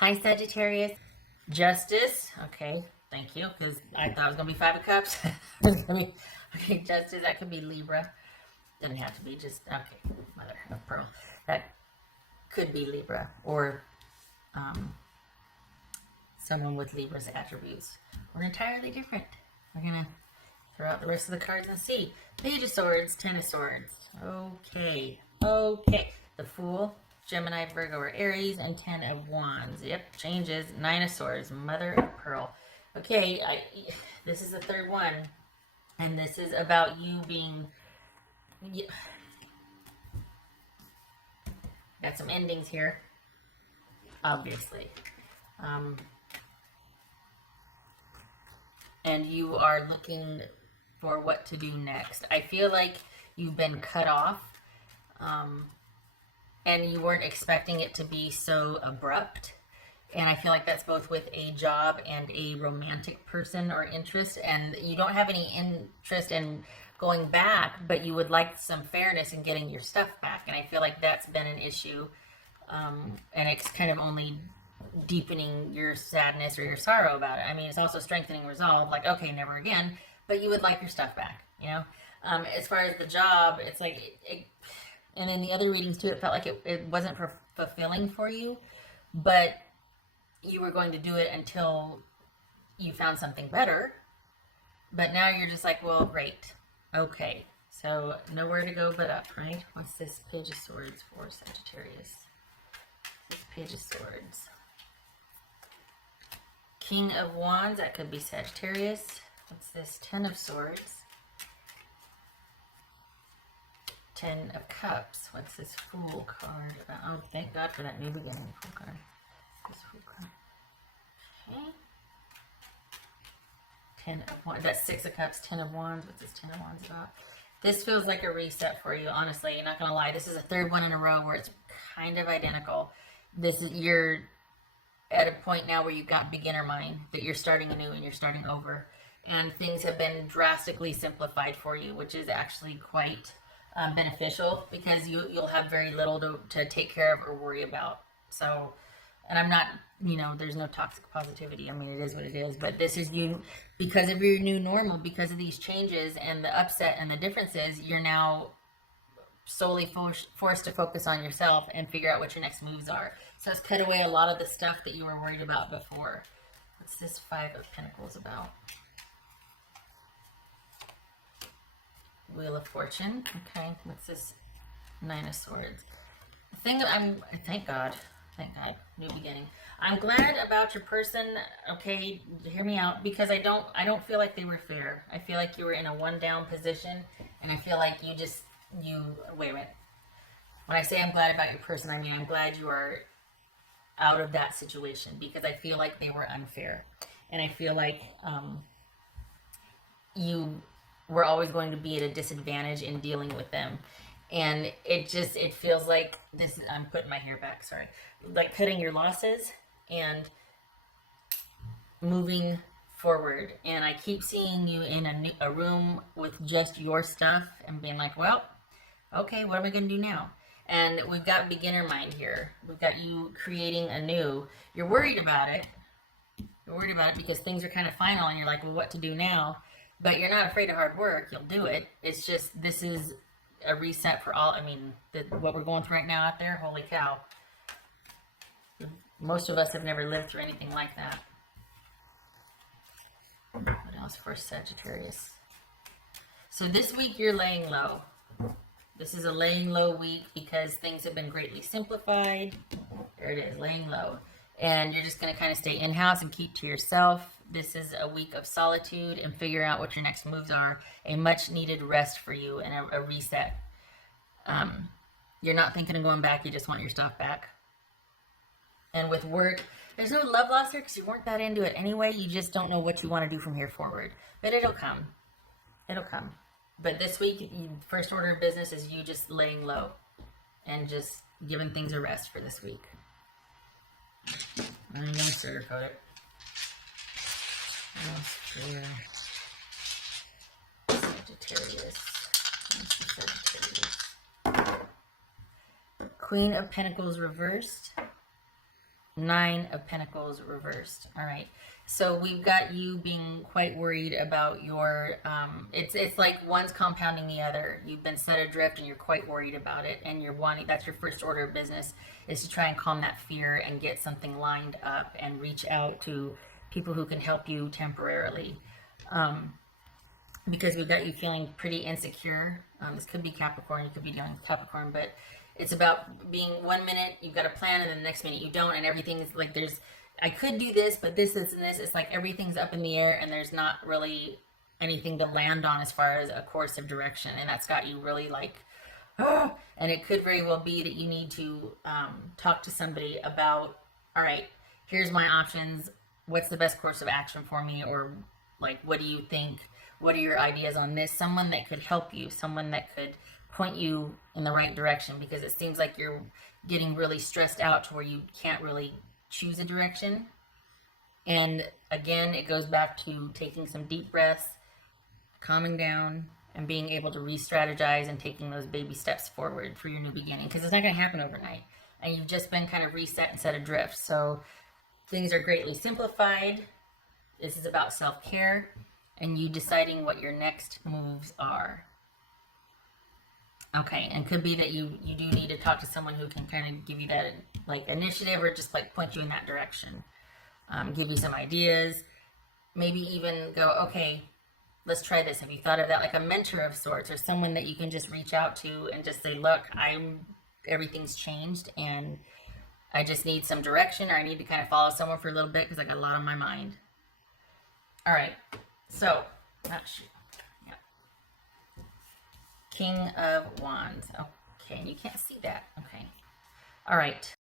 Hi, Sagittarius. Justice. Okay, thank you, because I thought it was going to be Five of Cups. Okay, Justice, that could be Libra. Doesn't have to be, just, okay, Mother of Pearl. That could be Libra, or someone with Libra's attributes. Or entirely different. We're going to throw out the rest of the cards and see. Page of Swords, Ten of Swords. Okay, okay. The Fool, Gemini, Virgo, or Aries, and Ten of Wands. Yep, changes. Nine of Swords, Mother of Pearl. Okay, this is the third one, and this is about you being... Got some endings here, obviously. And you are looking for what to do next. I feel like you've been cut off, and you weren't expecting it to be so abrupt. And I feel like that's both with a job and a romantic person or interest, and you don't have any interest in going back, but you would like some fairness in getting your stuff back. And I feel like that's been an issue, and it's kind of only deepening your sadness or your sorrow about it. I mean, it's also strengthening resolve, like, okay, never again, but you would like your stuff back, you know? As far as the job, it's like, and in the other readings too, it felt like it wasn't fulfilling for you, but you were going to do it until you found something better. But now you're just like, well, great. Okay. So nowhere to go but up, right? What's this Page of Swords for Sagittarius? This Page of Swords. King of Wands, that could be Sagittarius. What's this? Ten of Swords. Ten of Cups. What's this Fool card about? Oh, thank God for that new beginning Fool card. This Fool card. Okay. Ten of Wands. That's Six of Cups, Ten of Wands. What's this Ten of Wands about? This feels like a reset for you, honestly. You're not going to lie. This is a third one in a row where it's kind of identical. This is, you're at a point now where you've got beginner mind, that you're starting anew and you're starting over. And things have been drastically simplified for you, which is actually quite beneficial, because you'll have very little to take care of or worry about. So, and I'm not, you know, there's no toxic positivity. I mean, it is what it is. But this is you, because of your new normal, because of these changes and the upset and the differences, you're now solely forced to focus on yourself and figure out what your next moves are. So it's cut away a lot of the stuff that you were worried about before. What's this Five of Pentacles about? Wheel of Fortune. Okay, what's this Nine of Swords? The thing that thank God, new beginning. I'm glad about your person. Okay, hear me out, because I don't feel like they were fair. I feel like you were in a one down position, and I feel like wait a minute. When I say I'm glad about your person, I mean I'm glad you are out of that situation, because I feel like they were unfair, and I feel like you were always going to be at a disadvantage in dealing with them. And it feels like this, I'm putting my hair back, sorry, like cutting your losses and moving forward. And I keep seeing you in a room with just your stuff and being like, well, okay, what am I going to do now? And we've got beginner mind here. We've got you creating anew. You're worried about it. You're worried about it because things are kind of final, and you're like, well, what to do now? But you're not afraid of hard work. You'll do it. It's just, this is a reset for all. I mean, what we're going through right now out there, holy cow. Most of us have never lived through anything like that. What else for Sagittarius? So this week you're laying low. This is a laying low week because things have been greatly simplified. There it is, laying low. And you're just going to kind of stay in-house and keep to yourself. This is a week of solitude and figure out what your next moves are. A much-needed rest for you and a reset. You're not thinking of going back. You just want your stuff back. And with work, there's no love loss here because you weren't that into it anyway. You just don't know what you want to do from here forward. But it'll come. It'll come. But this week, first order of business is you just laying low and just giving things a rest for this week. I'm going to sugarcoat it. Sagittarius. Queen of Pentacles reversed. Nine of Pentacles reversed. All right. So we've got you being quite worried about your, it's like one's compounding the other. You've been set adrift and you're quite worried about it. And you're wanting, that's your first order of business, is to try and calm that fear and get something lined up and reach out to people who can help you temporarily. Because we've got you feeling pretty insecure. This could be Capricorn, you could be dealing with Capricorn, but it's about being 1 minute, you've got a plan, and then the next minute you don't, and everything's like I could do this, but this, and this. It's like everything's up in the air, and there's not really anything to land on as far as a course of direction, and that's got you really like, oh. And it could very well be that you need to talk to somebody about, all right, here's my options, what's the best course of action for me, or like, what do you think? What are your ideas on this? Someone that could help you, someone that could point you in the right direction, because it seems like you're getting really stressed out to where you can't really choose a direction. And again, it goes back to taking some deep breaths, calming down, and being able to re-strategize and taking those baby steps forward for your new beginning, because it's not going to happen overnight. And you've just been kind of reset and set adrift. So things are greatly simplified. This is about self-care and you deciding what your next moves are. Okay, and could be that you do need to talk to someone who can kind of give you that like initiative, or just like point you in that direction, give you some ideas, maybe even go, okay, let's try this. Have you thought of that? Like a mentor of sorts, or someone that you can just reach out to and just say, look, everything's changed and I just need some direction, or I need to kind of follow someone for a little bit because I got a lot on my mind. All right, so King of Wands. Okay, you can't see that. Okay. All right.